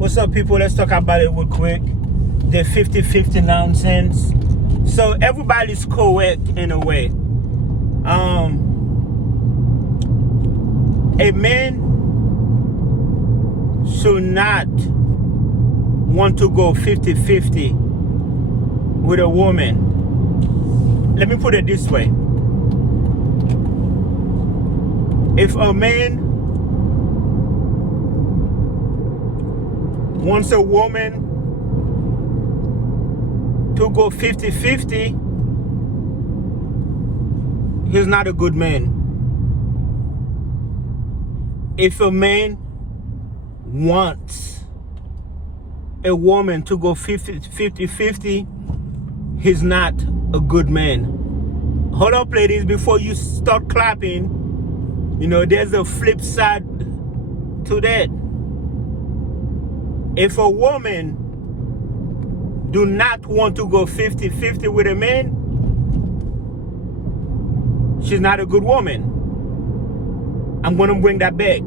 What's up, people? Let's talk about it real quick. The 50-50 nonsense. So everybody's correct in a way. A man should not want to go 50-50 with a woman. Let me put it this way. If a man wants a woman to go 50-50, he's not a good man. If a man wants a woman to go 50-50, he's not a good man. Hold up, ladies, before you start clapping. You know, there's a flip side to that. If a woman do not want to go 50-50 with a man, she's not a good woman. I'm going to bring that back.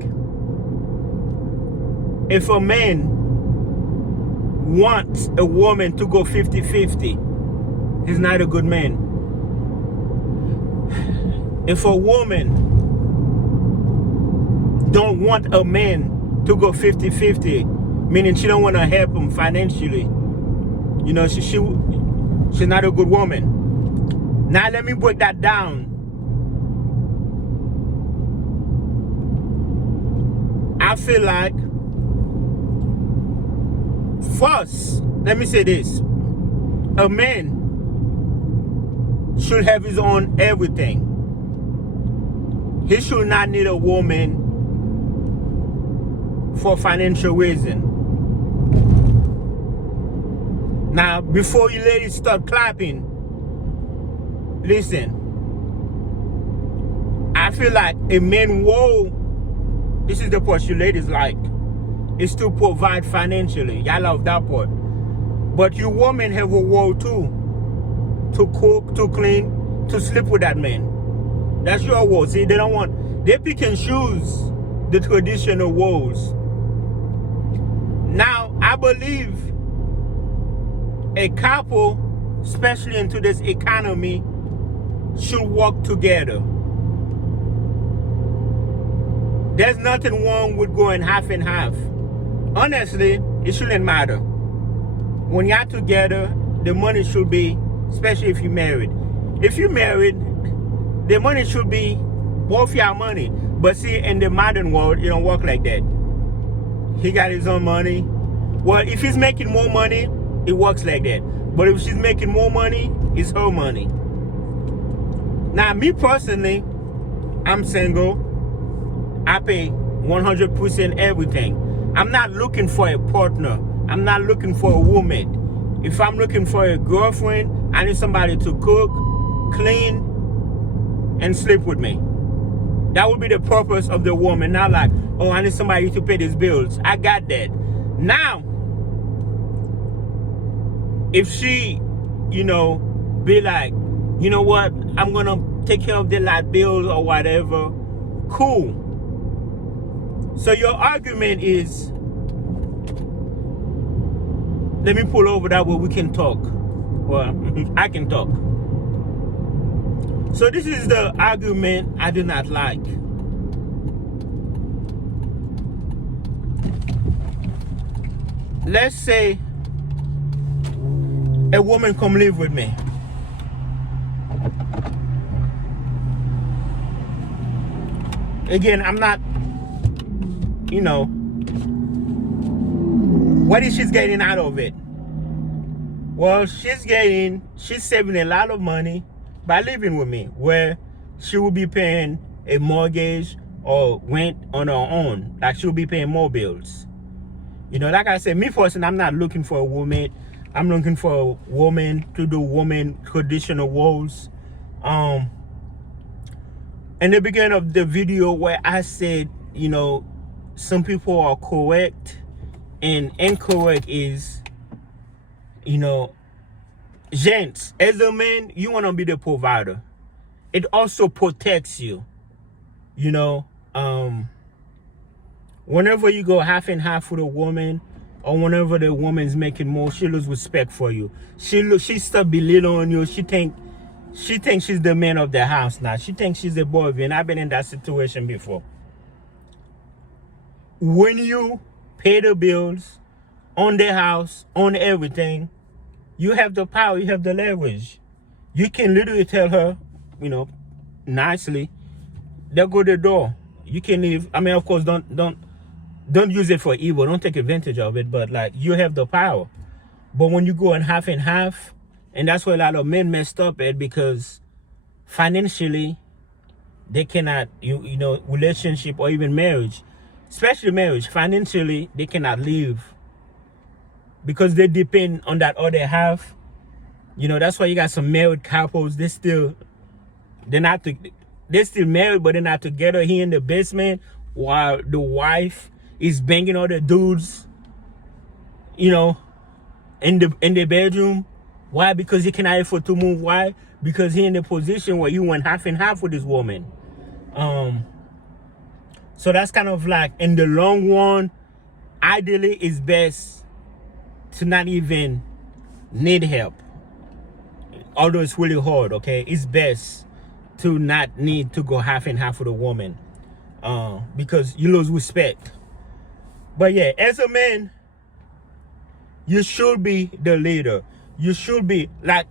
If a man wants a woman to go 50-50, he's not a good man. If a woman don't want a man to go 50-50, meaning she don't want to help him financially, you know, she's not a good woman. Now let me break that down. I feel like, first, let me say this. A man should have his own everything. He should not need a woman for financial reason. Now, before you ladies start clapping, listen. I feel like a man role, this is the part you ladies like, is to provide financially. Y'all love that part. But you women have a role too. To cook, to clean, to sleep with that man. That's your role. See, they pick and choose the traditional roles. Now, I believe a couple, especially in today's economy, should work together. There's nothing wrong with going half and half. Honestly, it shouldn't matter. When you're together, the money should be, especially if you're married. If you're married, the money should be both your money. But see, in the modern world, it don't work like that. He got his own money. Well, if he's making more money, it works like that. But if she's making more money, it's her money. Now, me personally, I'm single. I pay 100% everything. I'm not looking for a partner. I'm not looking for a woman. If I'm looking for a girlfriend, I need somebody to cook, clean, and sleep with me. That would be the purpose of the woman. Not like, oh, I need somebody to pay these bills. I got that. Now, if she, you know, be like, you know what, I'm going to take care of the light bills or whatever, cool. So your argument is, let me pull over that way we can talk. Well, I can talk. So this is the argument I do not like. Let's say a woman come live with me. Again, I'm not, you know, what is she getting out of it? Well, she's saving a lot of money by living with me, where she will be paying a mortgage or rent on her own. Like, she'll be paying more bills. You know, like I said, me personally, I'm not looking for a woman. I'm looking for a woman to do woman traditional roles. In the beginning of the video where I said, you know, some people are correct and incorrect is, you know, gents, as a man, you want to be the provider. It also protects you, you know. Whenever you go half and half with a woman, or whenever the woman's making more, she lose respect for you. She start belittling you. She thinks she's the man of the house now. She thinks she's the boy of you. And I've been in that situation before. When you pay the bills on the house, on everything, you have the power, you have the leverage. You can literally tell her, nicely, they'll go to the door. You can leave. I mean, of course, don't use it for evil. Don't take advantage of it. But like, you have the power. But when you go in half and half, and that's where a lot of men messed up at, because financially they cannot, relationship or even marriage, especially marriage, financially they cannot live because they depend on that other half. That's why you got some married couples. They're still married, but they're not together. He in the basement while the wife is banging other dudes, in the bedroom. Why? Because he cannot afford to move. Why? Because he in the position where you went half and half with this woman. So that's kind of like, in the long run, ideally it's best to not even need help. Although it's really hard, okay? It's best to not need to go half and half with a woman, because you lose respect. But yeah, as a man, you should be the leader. You should be like,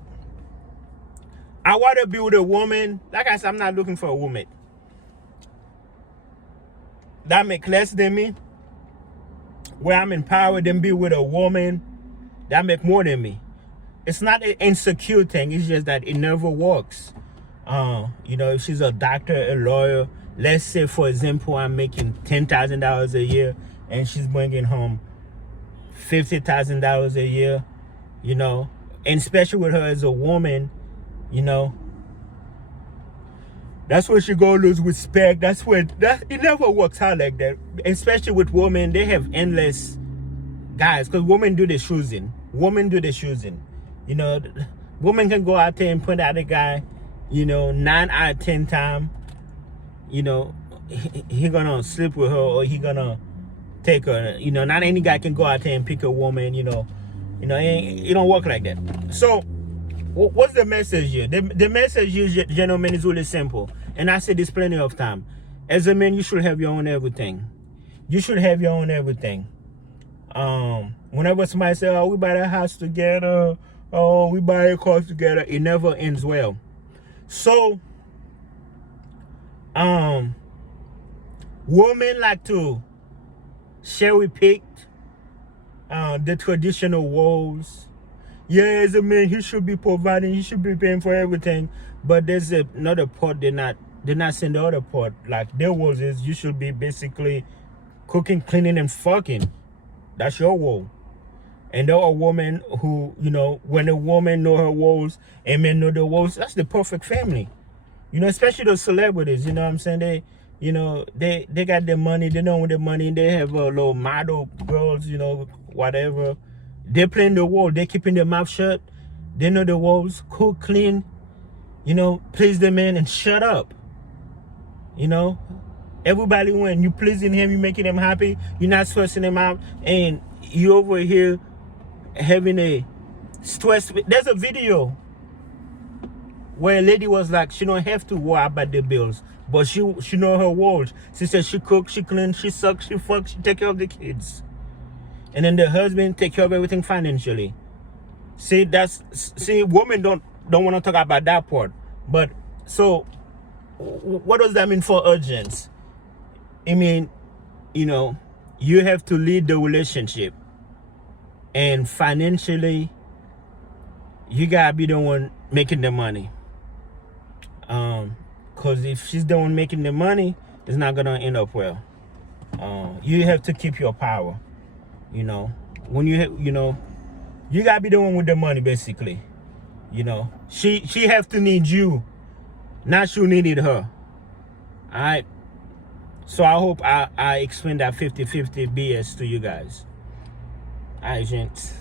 I want to be with a woman. Like I said, I'm not looking for a woman that make less than me, where I'm empowered, than be with a woman that make more than me. It's not an insecure thing. It's just that it never works. If she's a doctor, a lawyer, let's say, for example, I'm making $10,000 a year and she's bringing home $50,000 a year, and especially with her as a woman, that's where she go lose respect. It never works out like that. Especially with women, they have endless guys, because women do the choosing. Women can go out there and put out a guy, 9 out of 10 times, he gonna sleep with her, or he gonna take her. Not any guy can go out there and pick a woman. It don't work like that. So what's the message here? The message here, gentlemen, is really simple. And I said this plenty of time. As a man, you should have your own everything. You should have your own everything. Whenever somebody say, oh, we buy a house together, oh, we buy a car together, it never ends well. So, women like to cherry pick the traditional roles. Yeah, as a man, he should be providing, he should be paying for everything. But there's another part they're not saying the other part. Like, their roles is you should be basically cooking, cleaning, and fucking. That's your role. And there are women who, when a woman know her roles and men know their roles, that's the perfect family. Especially those celebrities, what I'm saying? They got their money, they know their money, they have a little model girls, whatever. They're playing the role, they're keeping their mouth shut, they know the roles, cook, clean, please the man and shut up. Everybody win. You pleasing him, you making him happy, you're not stressing him out, and you over here having a stress. There's a video where a lady was like, she don't have to worry about the bills, but she know her roles. She said she cook, she clean, she suck, she fuck, she take care of the kids, and then the husband take care of everything financially. See, women don't want to talk about that part. But so what does that mean for urgence? I mean, you have to lead the relationship, and financially you gotta be the one making the money. Because if she's the one making the money, it's not gonna end up well. You have to keep your power. When you gotta be the one with the money, basically. She have to need you, not you needed her. All right. So I hope I explained that 50-50 BS to you guys. All right, gents.